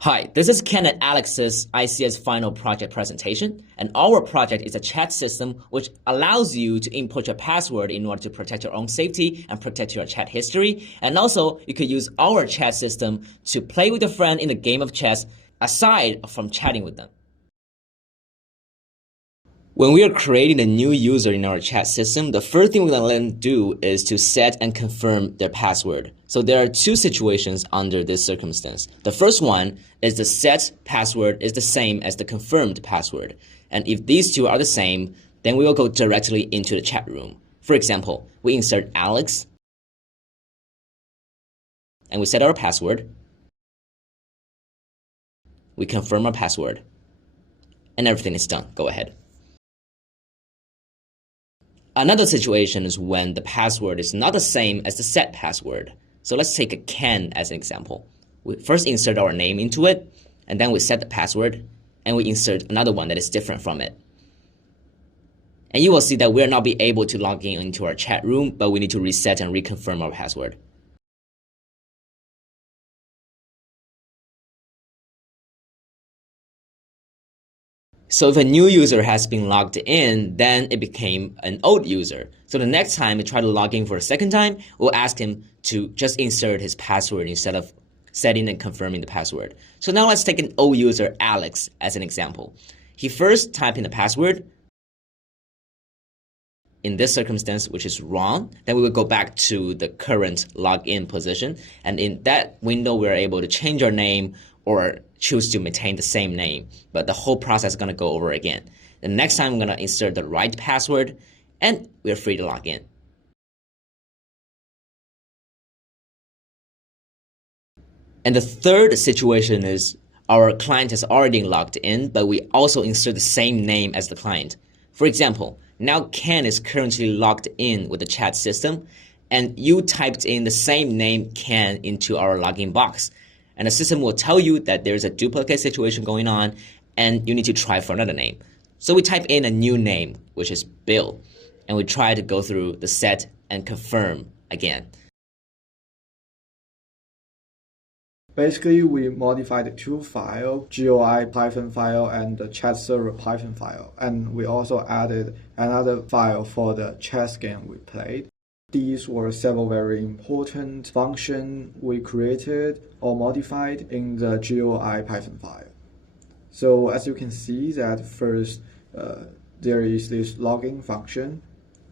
Hi, this is Ken at Alex's ICDS final project presentation, and our project is a chat system which allows you to input your password in order to protect your own safety and protect your chat history. And also, you could use our chat system to play with a friend in the game of chess aside from chatting with them. When we are creating a new user in our chat system, the first thing we're going to let them do is to set and confirm their password. So there are two situations under this circumstance. The first one is the set password is the same as the confirmed password. And if these two are the same, then we will go directly into the chat room. For example, we insert Alex, and we set our password. We confirm our password, and everything is done. Go ahead. Another situation is when the password is not the same as the set password. So let's take a Ken as an example. We first insert our name into it, and then we set the password, and we insert another one that is different from it. And you will see that we'll not be able to log in into our chat room, but we need to reset and reconfirm our password. So if a new user has been logged in, then it became an old user. So the next time we try to log in for a second time, we'll ask him to just insert his password instead of setting and confirming the password. So now let's take an old user, Alex, as an example. He first typed in the password in this circumstance, which is wrong. Then we will go back to the current login position. And in that window, we're able to change our name or choose to maintain the same name, but the whole process is going to go over again. The next time I'm going to insert the right password, and we're free to log in. And the third situation is our client has already logged in, but we also insert the same name as the client. For example, now Ken is currently logged in with the chat system, and you typed in the same name Ken into our login box. And the system will tell you that there's a duplicate situation going on and you need to try for another name. So we type in a new name, which is Bill, and we try to go through the set and confirm again. Basically, we modified the two files, GUI Python file and the chat server Python file. And we also added another file for the chess game we played. These were several very important functions we created or modified in the GUI Python file. So as you can see that first there is this login function,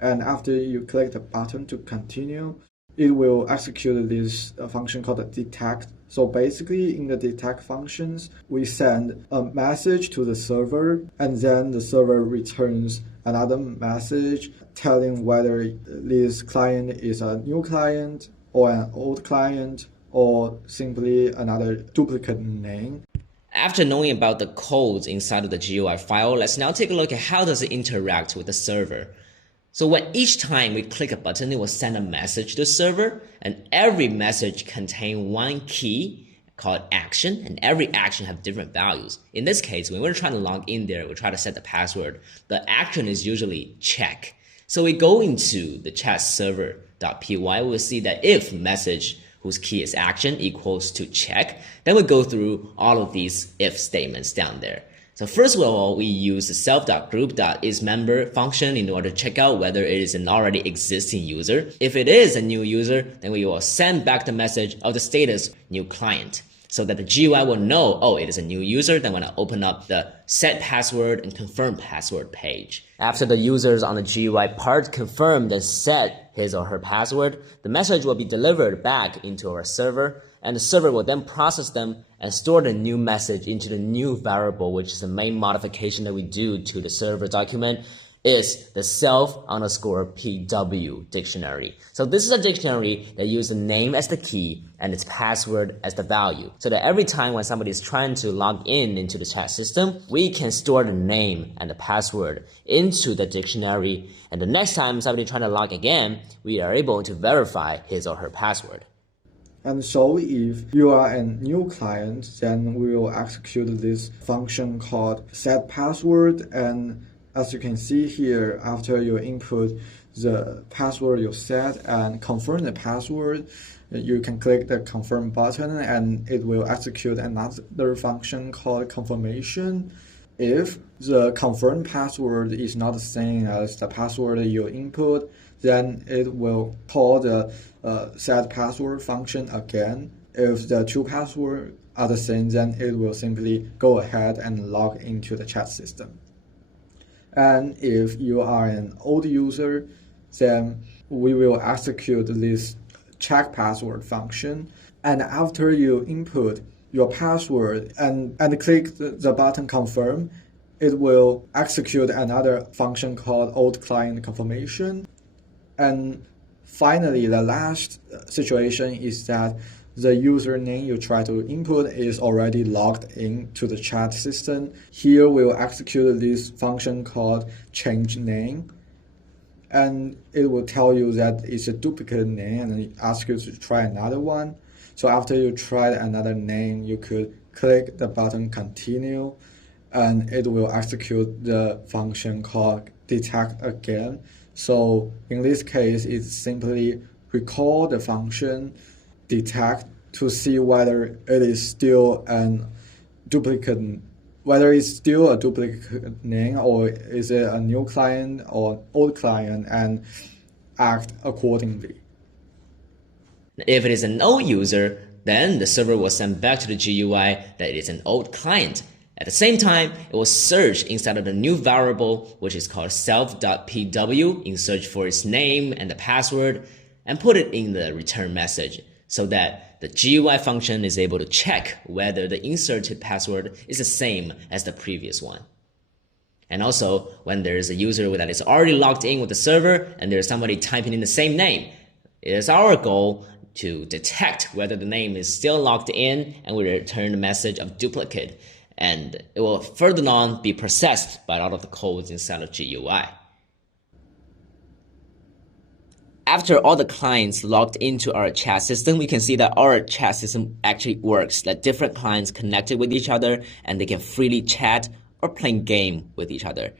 and after you click the button to continue, it will execute this function called the detect. So basically in the detect functions, we send a message to the server, and then the server returns another message telling whether this client is a new client or an old client or simply another duplicate name. After knowing about the codes inside of the GUI file, let's now take a look at how does it interact with the server. So when each time we click a button, it will send a message to the server, and every message contains one key called action, and every action have different values. In this case, when we're trying to log in there, we try to set the password. The action is usually check. So we go into the chat server.py, we'll see that if message whose key is action equals to check, then we go through all of these if statements down there. So first of all, we use the self.group.isMember function in order to check out whether it is an already existing user. If it is a new user, then we will send back the message of the status new client, so that the GUI will know, oh, it is a new user. Then when I open up the set password and confirm password page. After the users on the GUI part confirmed and set his or her password, the message will be delivered back into our server, and the server will then process them and store the new message into the new variable, which is the main modification that we do to the server document, is the self_pw dictionary. So this is a dictionary that uses the name as the key and its password as the value. So that every time when somebody is trying to log in into the chat system, we can store the name and the password into the dictionary. And the next time somebody trying to log again, we are able to verify his or her password. And so if you are a new client, then we will execute this function called set password. And as you can see here, after you input the password you set and confirm the password, you can click the confirm button and it will execute another function called confirmation. If the confirmed password is not the same as the password you input, then it will call the set password function again. If the two passwords are the same, then it will simply go ahead and log into the chat system. And if you are an old user, then we will execute this check password function. And after you input your password and click the button confirm, it will execute another function called old client confirmation. And finally, the last situation is that the username you try to input is already logged into the chat system. Here we'll execute this function called change name. And it will tell you that it's a duplicate name and it asks you to try another one. So after you try another name, you could click the button continue and it will execute the function called detect again. So in this case, it simply recall the function detect to see whether it is still a duplicate name or is it a new client or old client, and act accordingly. If it is an old user, then the server will send back to the GUI that it is an old client. At the same time, it will search inside of the new variable, which is called self.pw, in search for its name and the password, and put it in the return message so that the GUI function is able to check whether the inserted password is the same as the previous one. And also, when there is a user that is already logged in with the server and there's somebody typing in the same name, it is our goal to detect whether the name is still logged in, and we return the message of duplicate. And it will further on be processed by all of the codes inside of GUI. After all the clients logged into our chat system, we can see that our chat system actually works, that different clients connected with each other and they can freely chat or play game with each other.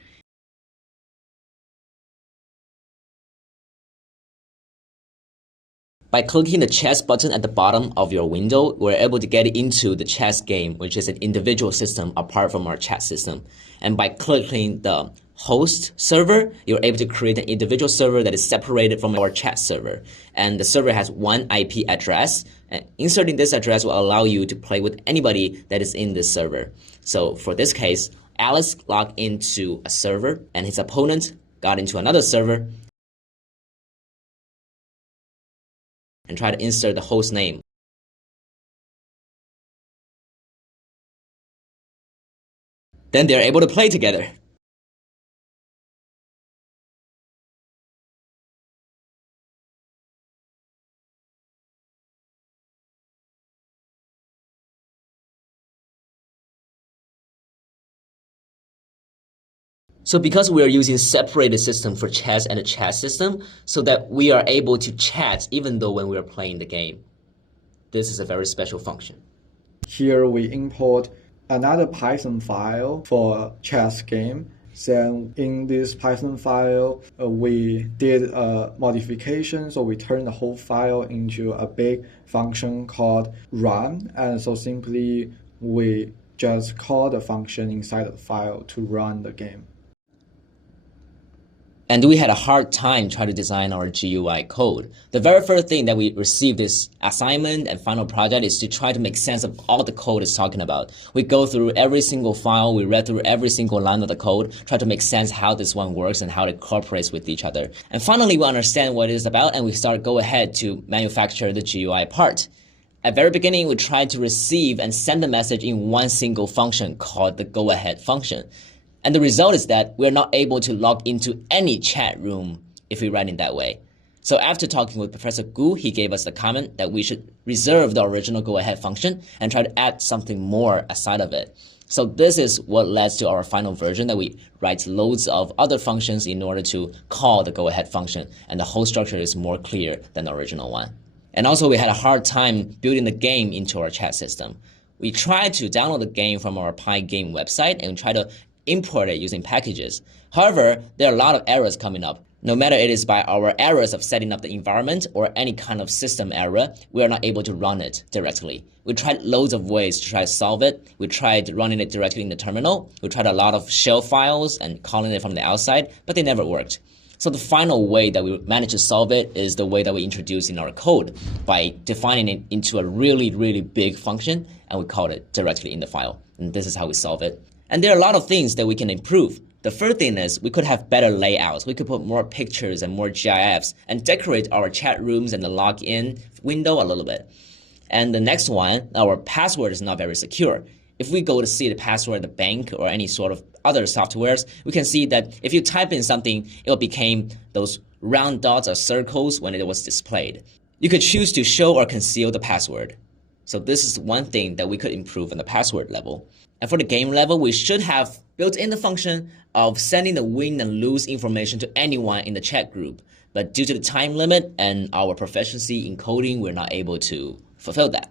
By clicking the chess button at the bottom of your window, we're able to get into the chess game, which is an individual system apart from our chat system. And by clicking the host server, you're able to create an individual server that is separated from our chat server. And the server has one IP address, and inserting this address will allow you to play with anybody that is in this server. So for this case, Alice logged into a server and his opponent got into another server and try to insert the host name. Then they're able to play together. So because we are using separated system for chess and a chat system, so that we are able to chat even though when we are playing the game. This is a very special function. Here we import another Python file for chess game. Then in this Python file, we did a modification, so we turned the whole file into a big function called run. And so simply we just call the function inside the file to run the game. And we had a hard time trying to design our GUI code. The very first thing that we received this assignment and final project is to try to make sense of all the code it's talking about. We go through every single file, we read through every single line of the code, try to make sense how this one works and how it cooperates with each other. And finally, we understand what it is about and we go ahead to manufacture the GUI part. At the very beginning, we tried to receive and send the message in one single function called the go ahead function. And the result is that we're not able to log into any chat room if we write in that way. So after talking with Professor Gu, he gave us the comment that we should reserve the original go-ahead function and try to add something more aside of it. So this is what led to our final version, that we write loads of other functions in order to call the go-ahead function, and the whole structure is more clear than the original one. And also we had a hard time building the game into our chat system. We tried to download the game from our Pygame website and try to import it using packages. However, there are a lot of errors coming up. No matter it is by our errors of setting up the environment or any kind of system error, we are not able to run it directly. We tried loads of ways to try to solve it. We tried running it directly in the terminal. We tried a lot of shell files and calling it from the outside, but they never worked. So the final way that we managed to solve it is the way that we introduced in our code by defining it into a really, really big function, and we called it directly in the file. And this is how we solve it. And there are a lot of things that we can improve. The first thing is we could have better layouts. We could put more pictures and more GIFs and decorate our chat rooms and the login window a little bit. And the next one, our password is not very secure. If we go to see the password at the bank or any sort of other softwares, we can see that if you type in something, it will become those round dots or circles when it was displayed. You could choose to show or conceal the password. So this is one thing that we could improve on the password level. And for the game level, we should have built in the function of sending the win and lose information to anyone in the chat group. But due to the time limit and our proficiency in coding, we're not able to fulfill that.